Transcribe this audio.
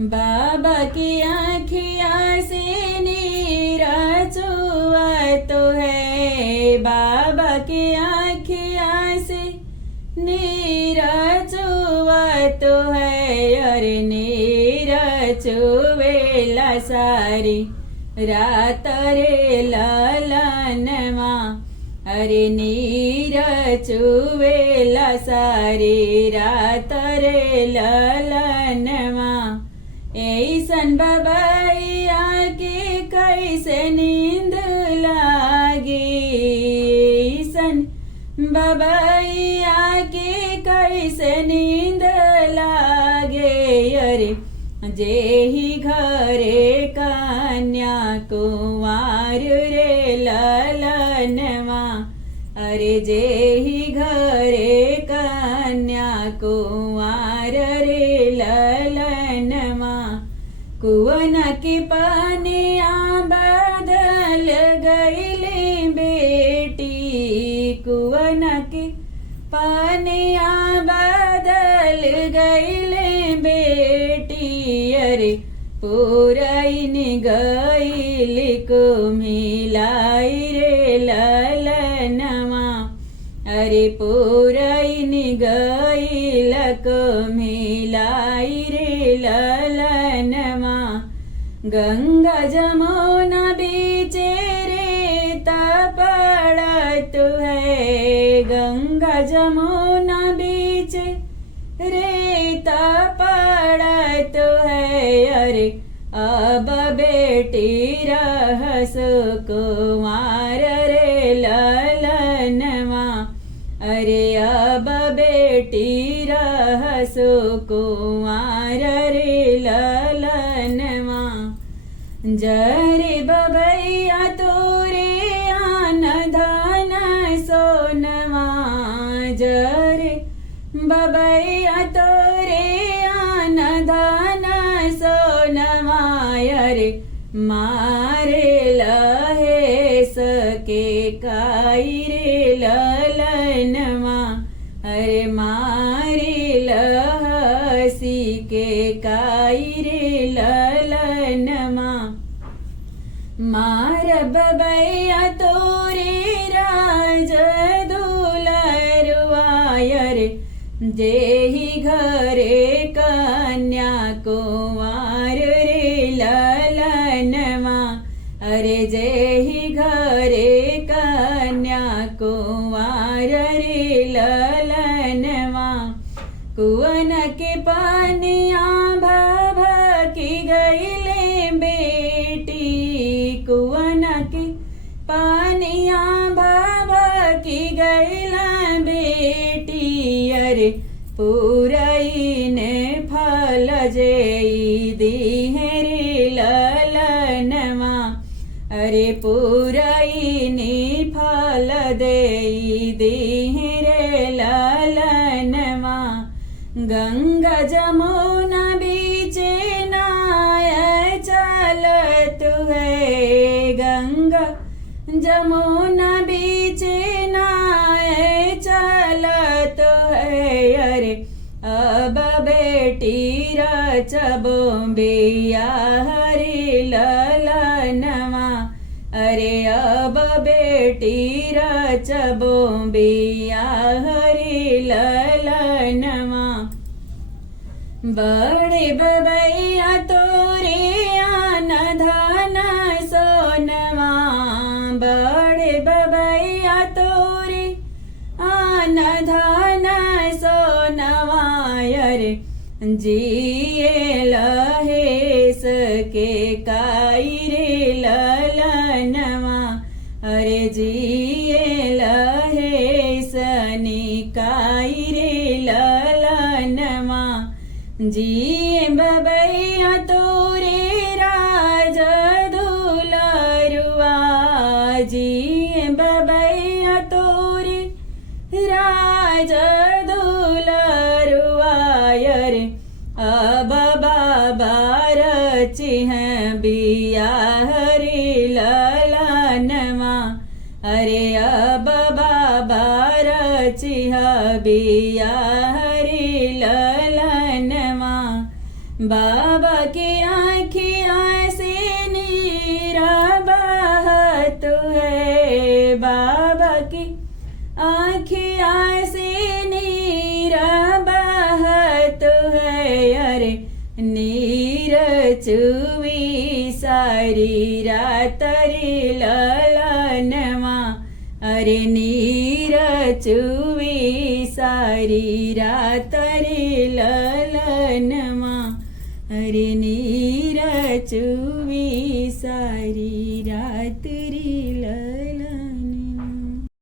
बाबा की आँखिया से नीरा चुआतो है, बाबा की आँखिया से नीरा चुआतो है। अरे नीरा चुवेला सारी रात रे ललनवा, अरे नीरा चुवेला सारी रात रे ललनवा। ऐसन बबैया के कैसे नींद लागी, ऐसन बबैया के कैसे नींद लागे। अरे जेहि घरे कन्या कुंवार रे ललनवा, अरे जेहि घरे कन्या कुंवार रे ललनवा। कुवन की पनिया बदल गईली बेटी, कुवन की पनिया बदल गईली बेटी। अरे पुरैन गईली कुम्हिलाई रे ललनवा, अरे पुरैन गईल कुम्हिलाई रे ललनवा। गंगा जमुना बीचे रेता पड़त है, गंगा जमुना बीचे रेता पड़त है। अरे अब बेटी रहस कुंवार रे ललनवा, अरे अब बेटी रहस कुंवार रे ललनवा। जरे बबैया तोरे आन धन सोनवा, जरे बबैया तोरे आन धन सोनवा। अरे मारे लहे सके काई रे ललनवा, अरे मारे लहसी के काई रे ललनवा। मार बबैया तोरे राज दुलरुआ, अरे जेहि घरे कन्या कुंवार रे ललनवा, अरे जेहि घरे कन्या कुंवार रे ललनवा। कुवन के पनिया भभकी गईले बेटी, कुवन के पनिया भभकी गईला बेटी। अरे पुरैन फल जेई दीहे रे ललनवा, अरे पुरैन फल देई दीहे रे ललनवा। गंगा जमुना बीचे नाय चलत है, गंगा जमुना बीचे नाय चलत है। अरे अब बेटी रचबो बियाह रे ललनवा, अरे अब बेटी रचबो बियाह रे ललनवा। बड़े बबैया तोरे आन धन सोनवा, बड़े बबैया तोरे आन धन सोनवा। अरे जिए लहे सके काई रे ललनवा, अरे जिए लहे सनी काई रे ललनवा। जिए बबैया तोरे राज दुलरुआ, जिए बबैया तोरे राज दुलरुआ। अरे अब बाबा रचिह बियाह रे ललनवा, अरे अब बाबा रचिह बियाह रे ललनवा। बाबा की आँखियाँ से नीरा बहत है, बाबा की आँखियाँ से नीरा बहत है। अरे नीर चुवी सारी रात रे ललनवा, अरे नीर चुवी सारी रात रे ललनवा, अरे नीर चुवी सारी